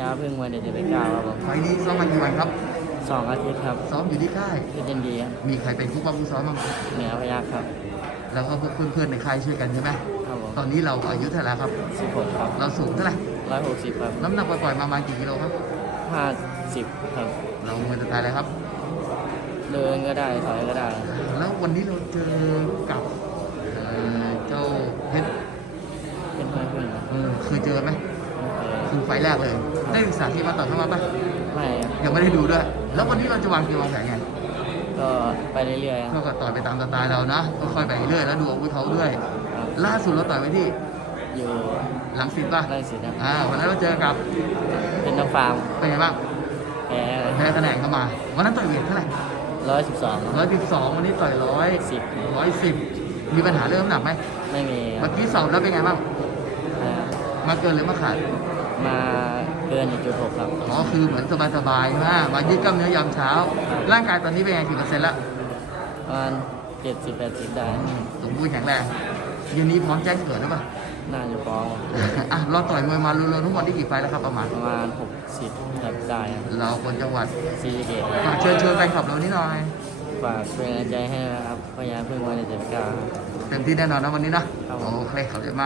ยาพึ่งวันเดชเป็นเก้าครับผมไฟล์นี้ซ้อมมากี่วันครับ สองอาทิตย์ครับซ้อมอยู่ที่ค่ายคือเย็นดีครับมีใครเป็นผู้ป้องผู้ซ้อมบ้างเหนือพยักครับ แล้วก็พวกเพื่อนๆในค่ายช่วยกันใช่ไหมครับผมตอนนี้เราอายุเท่าไหร่ครับ สิบหกครับเราสูงเท่าไหร่ร้อยหกสิบครับน้ำหนักปล่อยๆมาประมาณกี่กิโลครับ ห้าสิบครับ เราเมือจะตายเลยครับ เดินก็ได้ถอยก็ได้ แล้ววันนี้เราเจอกับเอ่อเจ้าเพชรเป็นห้อยพึ่งครับ เออเคยเจอไหมเออ คือไฟล์แรกเลย ได้ศึกษาที่มาต่อยเข้ามาปะไม่ครับยังไม่ได้ดูด้วย แล้ววันนี้เราจะวางเกมวางแผนไงก็ไปเรื่อยๆคก็รับ ก็ต่อยไปตามสไตล์เรานะก็ค่อยไปเรื่อยแล้วดูอาวุธเขาด้วย ครับ ล่าสุดเราต่อยไปที่อยู่หลังสิบป่ะไร่สิทธิ์ครับอ่าวันนั้นเราเจอกับเป็นนักฟาร์มเป็นไงบ้างแพ้แพ้คะแนนเข้ามา วันนั้นต่อยเวทเท่าไหร่ร้อยสิบสองร้อยสิบสองวันนี้ต่อยร้อยสิบร้อยสิบมีปัญหาเรื่องน้ำหนักไหมไม่มีคเมื่รัอบกี้สอบแล้วเป็นไงบ้าง อ่ามาเกินหรือมาขาด มาเกินจุดหกครับ อ๋อ คือเหมือนสบายๆมากมายืดกล้ามเนื้อยามเช้า ร่างกายตอนนี้เป็นไงกี่เปอร์เซ็นต์ละประมาณเจ็ดสิบแปดสิบได้สมบูรณ์แข็งแรงเย็นนี้พร้อมแจ้งเกิดหรือเปล่าน่าจะฟ้องอะเราต่อยมวยมารวมๆทั้งหมดที่กี่ไฟล์แล้วครับประมาณ ประมาณหกสิบครับได้ครับเราคนจังหวัดซีเกตฝากเชิญชวนแฟนคลับเรานิดหน่อยฝากเป็นกำลังใจให้นะครับพยายามเพิ่งวันเดชเป็นเก้าครับเต็มที่แน่นอนนะวันนี้นะโอเคขอบคุณมาก